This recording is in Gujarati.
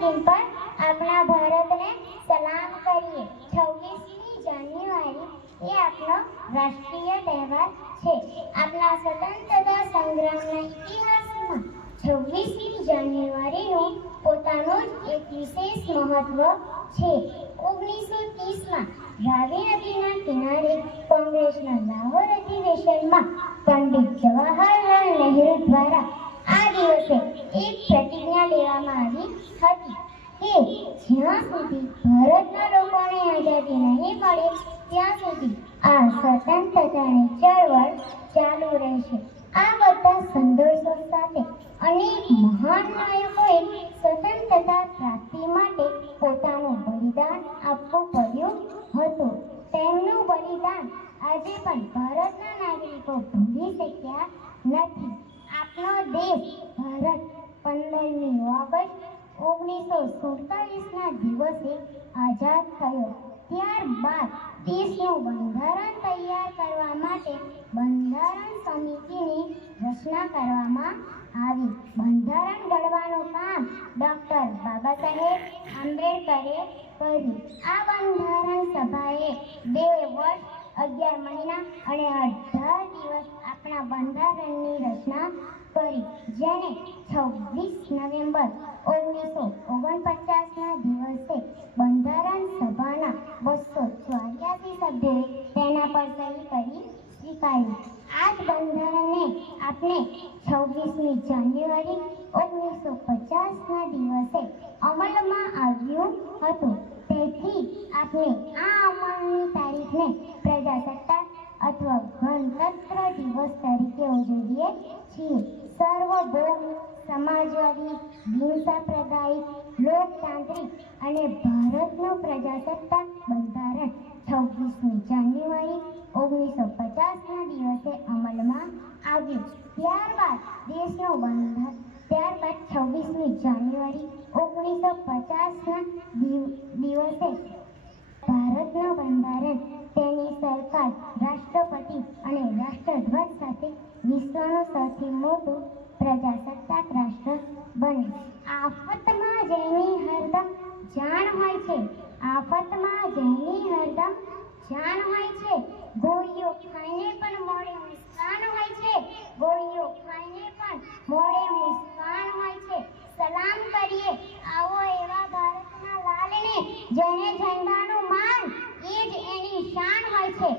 દિન પર આપણા ભારતને સલામ કરીએ છવ્વીસમી જાન્યુઆરી એ આપણો રાષ્ટ્રીય તહેવાર છે આપણા સ્વતંત્રતા સંગ્રામના ઇતિહાસમાં છવ્વીસમી જાન્યુઆરીનું પોતાનું જ એક વિશેષ મહત્વ છે ઓગણીસો ત્રીસમાં રાવી નદીના કિનારે કોંગ્રેસના લાહોર અધિવેશનમાં પંડિત જવાહરલાલ નહેરુ દ્વારા દિવસે એક પ્રતિજ્ઞા લેવામાં આવી હતી કે જ્યાં સુધી ભારતના લોકોને આઝાદી નહીં મળે, ત્યાં સુધી આ સ્વતંત્રતાની ચળવળ ચાલુ રહેશે. આ બધા સંઘર્ષો સાથે અનેક મહાન નાયકોએ સ્વતંત્રતા પ્રાપ્તિ માટે પોતાનું બલિદાન આપવું પડ્યું હતું. તેમનું બલિદાન આજે પણ ભારતના નાગરિકો ભૂલી શક્યા નથી. આપણો દેશ ભારત, પંદરમી ઓગસ્ટ ઓગણીસો સુડતાલીસના દિવસે આઝાદ થયો. ત્યારબાદ દેશનું બંધારણ તૈયાર કરવા માટે બંધારણ સમિતિની રચના કરવામાં આવી. બંધારણ ઘડવાનું કામ ડૉક્ટર બાબા સાહેબ આંબેડકરે કર્યું. આ બંધારણ સભાએ બે વર્ષ, અગિયાર મહિના અને અઢાર દિવસ આપણા બંધારણની રચના કરી જેને છવ્વીસ નવેમ્બર ઓગણીસો ઓગણપચાસના દિવસે બંધારણ સભાના બસો ચોર્યાસી સભ્યોએ તેના પર સહી કરી સ્વીકાર્યું આ જ બંધારણને આપણે છવ્વીસમી જાન્યુઆરી ઓગણીસો પચાસના દિવસે અમલમાં આવ્યું હતું. તેથી આપણે આ અમલની તારીખને પ્રજાસત્તાક અથવા ગણતંત્ર દિવસ તરીકે ઉજવીએ છીએ. સર્વભૌમ સમાજવાદી બિનસાંપ્રદાયિક લોકતાંત્રિક અને ભારતનું પ્રજાસત્તાક બંધારણ છવ્વીસમી જાન્યુઆરી ઓગણીસો પચાસના દિવસે અમલમાં આવ્યું. ત્યારબાદ દેશનું બંધારણ, ત્યારબાદ છવ્વીસમી જાન્યુઆરી ઓગણીસો પચાસના દિવસે ભારતનું બંધારણ, તેની સરકાર, રાષ્ટ્રપતિ અને રાષ્ટ્રધ્વજ સાથે વિશ્વનું સૌથી મોટું પ્રજાસત્તાક રાષ્ટ્ર બને. આફતમાં જેની હરદમ જાણ હોય છે, આફતમાં જેની હરદમ જાણ હોય છે, ગોળીઓ ખાઈને પણ મોડે મુસ્કાન હોય છે, ગોળીઓ ખાઈને પણ મોડે મુસ્કાન હોય છે. સલામ કરીએ આવો એવા ભારતના લાલને જેને ઝંડાનું માન એ જ એની શાન હોય છે.